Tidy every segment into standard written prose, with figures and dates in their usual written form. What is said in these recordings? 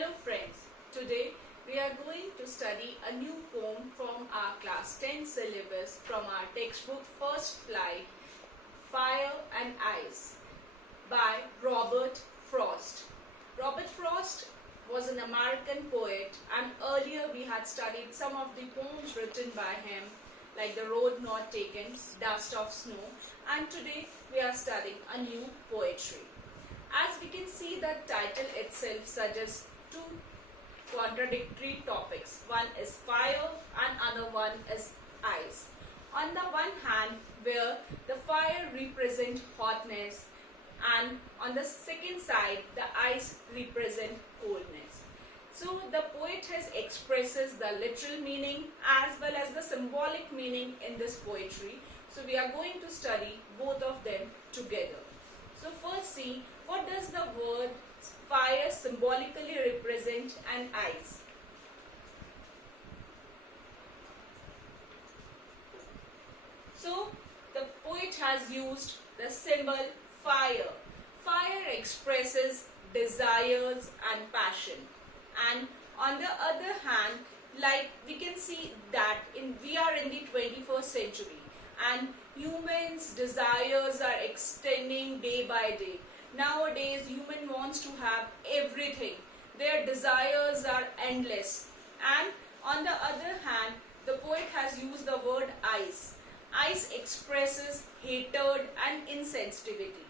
Hello friends, today we are going to study a new poem from our class 10 syllabus from our textbook First Flight, Fire and Ice by Robert Frost. Robert Frost was an American poet, and earlier we had studied some of the poems written by him like The Road Not Taken, Dust of Snow, and today we are studying a new poetry. As we can see, the title itself suggests two contradictory topics. One is fire and other one is ice. On the one hand, where the fire represents hotness, and on the second side, the ice represents coldness. So the poet has expresses the literal meaning as well as the symbolic meaning in this poetry. So we are going to study both of them together. So first see, what does the word fire symbolically represent and ice? So the poet has used the symbol fire. Fire expresses desires and passion. And on the other hand, like we can see that we are in the 21st century and humans' desires are extending day by day. Nowadays, human wants to have everything. Their desires are endless. And on the other hand, the poet has used the word ice. Ice expresses hatred and insensitivity.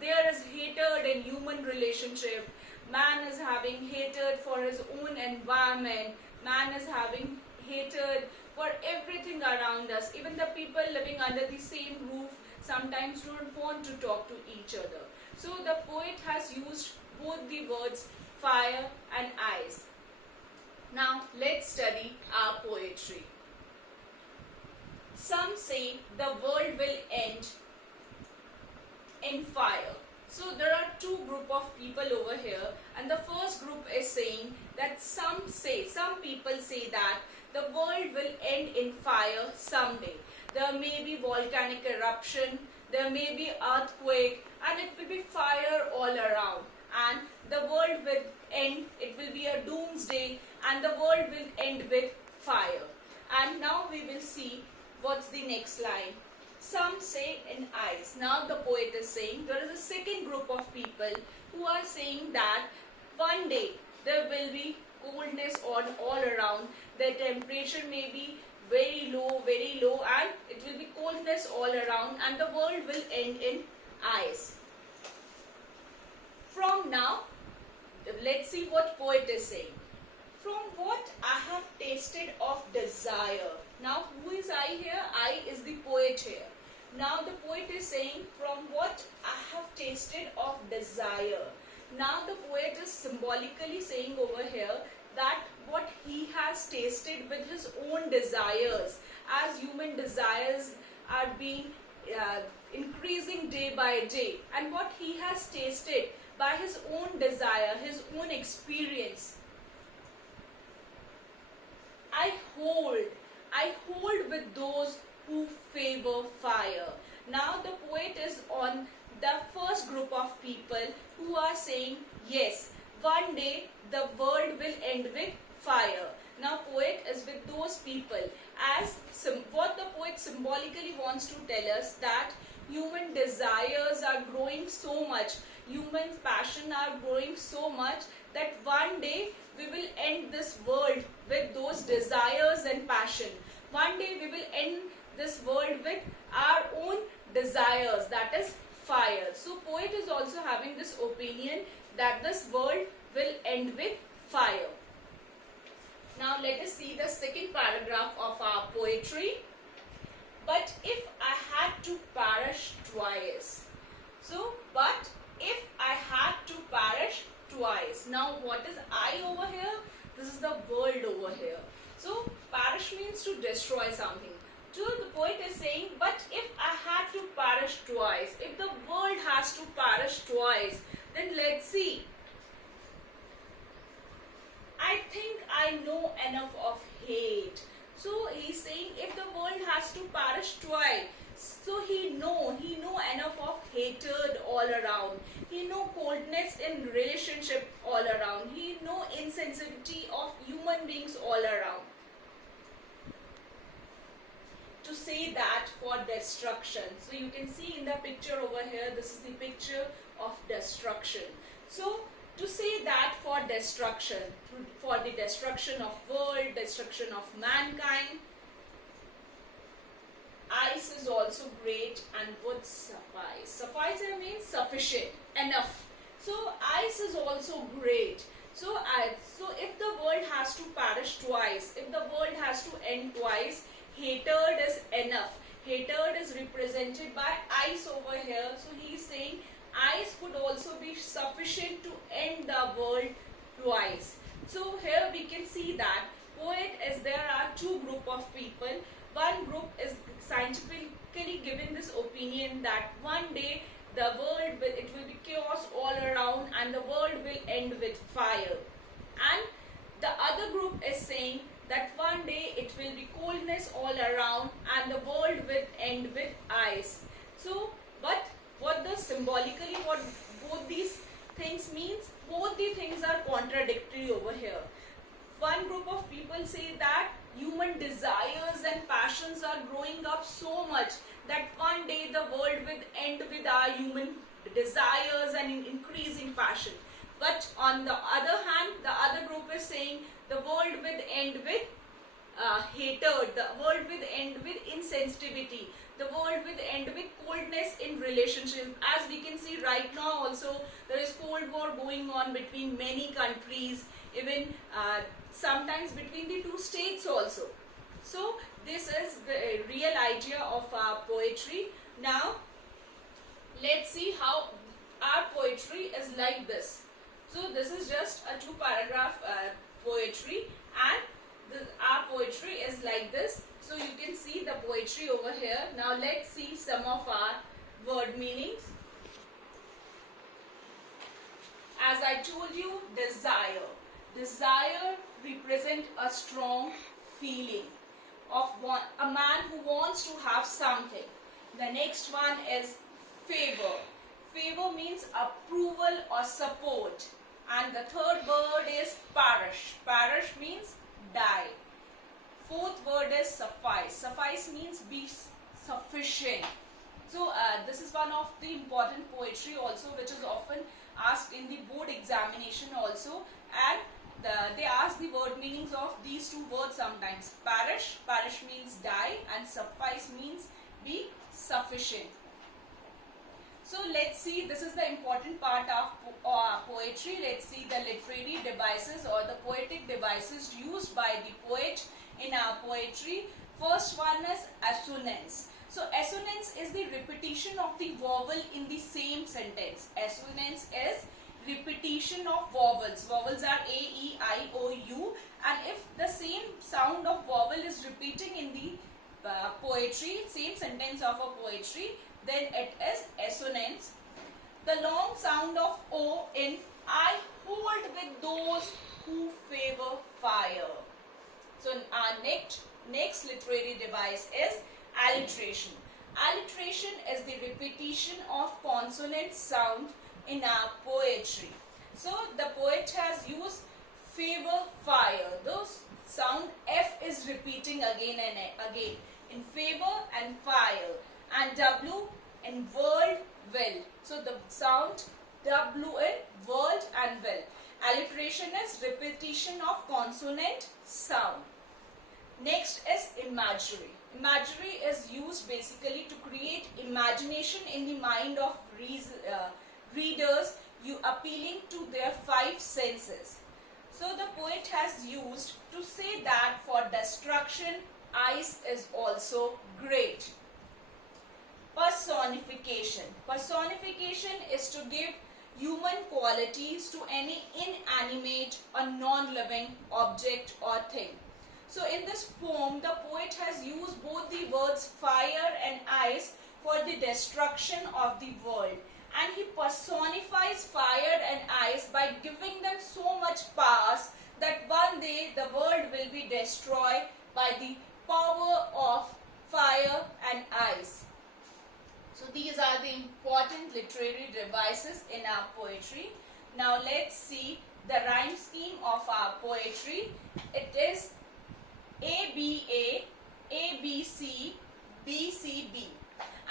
There is hatred in human relationship. Man is having hatred for his own environment. Man is having hatred for everything around us. Even the people living under the same roof sometimes don't want to talk to each other. So the poet has used both the words fire and ice. Now let's study our poetry. Some say the world will end in fire. So there are two group of people over here, and the first group is saying that some people say that the world will end in fire someday. There may be volcanic eruption, there may be earthquake, and it will be fire all around. And the world will end, it will be a doomsday, and the world will end with fire. And now we will see what's the next line. Some say in ice. Now the poet is saying there is a second group of people who are saying that one day there will be coldness all around. The temperature may be very low, and it will be coldness all around, and the world will end in ice. From now, let's see what poet is saying. From what I have tasted of desire. Now who is I here? I is the poet here. Now the poet is saying from what I have tasted of desire. Now the poet is symbolically saying over here that what he has tasted with his own desires, as human desires are being increasing day by day, and what he has tasted by his own desire, his own experience. I hold with those who favor fire. Now the poet is on the first group of people who are saying yes, one day the world will end with fire. Now poet is with those people, as what the poet symbolically wants to tell us that human desires are growing so much, human passion are growing so much that one day we will end this world with those desires and passion. One day we will end this world with our own desires, that is fire. So poet is also having this opinion that this world will end with fire. Now let us see the second paragraph of our poetry. But if I had to perish twice. So, but if I had to perish twice. Now what is I over here? This is the world over here. So perish means to destroy something. So the poet is saying, but if I had to perish twice, if the world has to perish twice, then let's see. I think I know enough of hate. So he's saying if the world has to perish twice, so he know enough of hatred all around. He know coldness in relationship all around. He know insensitivity of human beings all around. To say that for destruction. So you can see in the picture over here, this is the picture of destruction. So to say that for destruction, for the destruction of world, destruction of mankind, ice is also great and would suffice. Suffice means sufficient, enough. So ice is also great. So if the world has to perish twice, if the world has to end twice, hatred is enough. Hatred is represented by ice over here. So he is saying ice could also be sufficient to end the world twice. So here we can see that poet, as there are two group of people. One group is scientifically given this opinion that one day the world will be chaos all around and the world will end with fire. And the other group is saying that one day it will be coldness all around and the world will end with ice. So, but what the symbolically what both these things means, both the things are contradictory over here. One group of people say that human desires and passions are growing up so much that one day the world will end with our human desires and increasing passion. But on the other hand, the other group is saying the world will end with hatred, the world will end with insensitivity, the world will end with coldness in relationship. As we can see right now also, there is cold war going on between many countries, even sometimes between the two states also. So this is the real idea of our poetry. Now let's see how our poetry is like this. So this is just a two paragraph poetry, and our poetry is like this. So you can see the poetry over here. Now let's see some of our word meanings. As I told you, desire. Desire represents a strong feeling of a man who wants to have something. The next one is favor. Favor means approval or support. And the third word is perish. Perish means die. Fourth word is suffice. Suffice means be sufficient. So this is one of the important poetry also, which is often asked in the board examination also, and they ask the word meanings of these two words sometimes. Perish, perish means die, and suffice means be sufficient. So let's see, this is the important part of poetry. Let's see the literary devices or the poetic devices used by the poet in our poetry. First one is assonance. So assonance is the repetition of the vowel in the same sentence. Assonance is repetition of vowels. Vowels are A, E, I, O, U, and if the same sound of vowel is repeating in the poetry, same sentence of a poetry, then it is assonance. The long sound of O in I hold with those who favor fire. So our next literary device is alliteration. Alliteration is the repetition of consonant sound in our poetry. So the poet has used favor fire. Those sound F is repeating again and again in favor and fire, and W in world will. So the sound W in world and will. Alliteration is repetition of consonant sound. Next is imagery. Imagery is used basically to create imagination in the mind of readers, appealing to their five senses. So the poet has used to say that for destruction, ice is also great. Personification. Personification is to give human qualities to any inanimate or non-living object or thing. So in this poem, the poet has used both the words fire and ice for the destruction of the world. And he personifies fire and ice by giving them so much powers that one day the world will be destroyed by the power of fire and ice. So these are the important literary devices in our poetry. Now let's see the rhyme scheme of our poetry. It is ABA, ABC, BCB.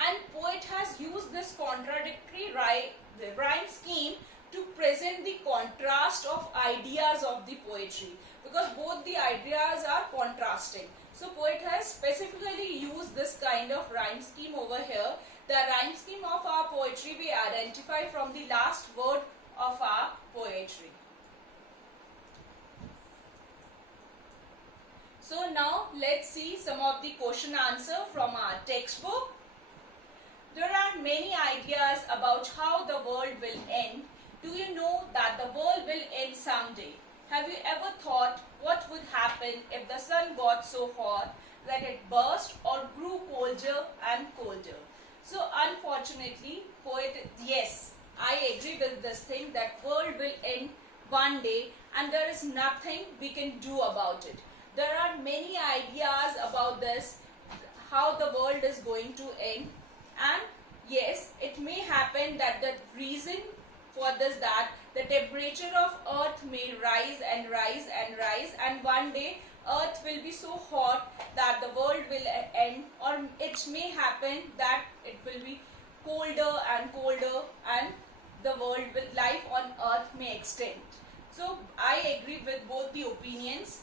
And poet has used this contradictory rhyme scheme to present the contrast of ideas of the poetry, because both the ideas are contrasting. So poet has specifically used this kind of rhyme scheme over here. The rhyme scheme of our poetry we identify from the last word of our poetry. So now let's see some of the question answer from our textbook. There are many ideas about how the world will end. Do you know that the world will end someday? Have you ever thought what would happen if the sun got so hot that it burst or grew colder and colder? So unfortunately, poet, yes, I agree with this thing that world will end one day and there is nothing we can do about it. There are many ideas about this, how the world is going to end, and yes, it may happen that the reason for this that the temperature of earth may rise and rise and rise, and one day earth will be so hot that the world will end, or it may happen that it will be colder and colder and the world with life on earth may extend. So I agree with both the opinions.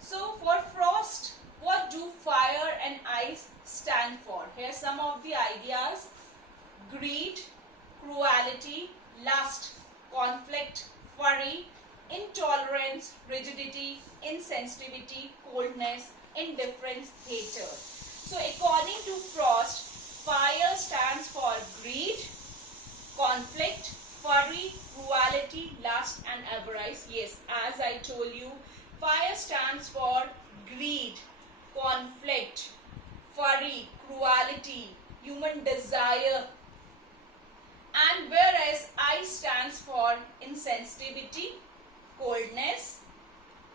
So for frost, what do fire and ice stand for? Here are some of the ideas: greed, cruelty, lust, conflict, fury, intolerance, rigidity, insensitivity, coldness, indifference, hatred. So according to Frost, fire stands for greed, conflict, fury, cruelty, lust and avarice. Yes, as I told you, fire stands for greed, conflict, fury, cruelty, human desire, and whereas ice stands for insensitivity, coldness,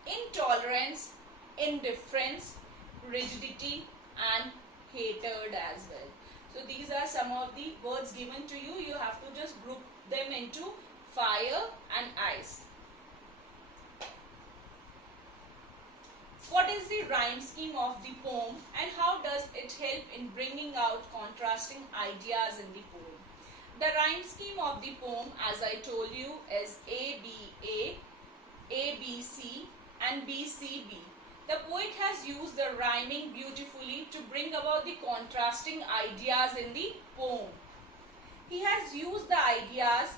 intolerance, indifference, rigidity and hatred as well. So these are some of the words given to you. You have to just group them into fire and ice. What is the rhyme scheme of the poem and how does it help in bringing out contrasting ideas in the poem? The rhyme scheme of the poem, as I told you, is ABA, ABC and BCB. The poet has used the rhyming beautifully to bring about the contrasting ideas in the poem. He has used the ideas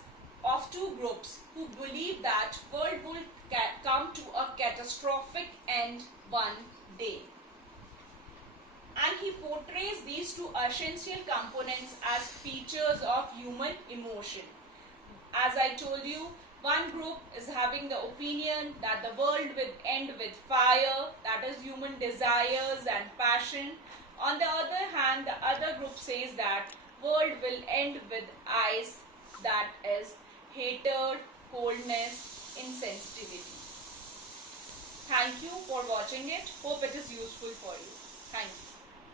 of two groups who believe that world will come to a catastrophic end one day. And he portrays these two essential components as features of human emotion. As I told you, one group is having the opinion that the world will end with fire, that is human desires and passion. On the other hand, the other group says that world will end with ice, that is hatred, coldness, insensitivity. Thank you for watching it. Hope it is useful for you. Thank you.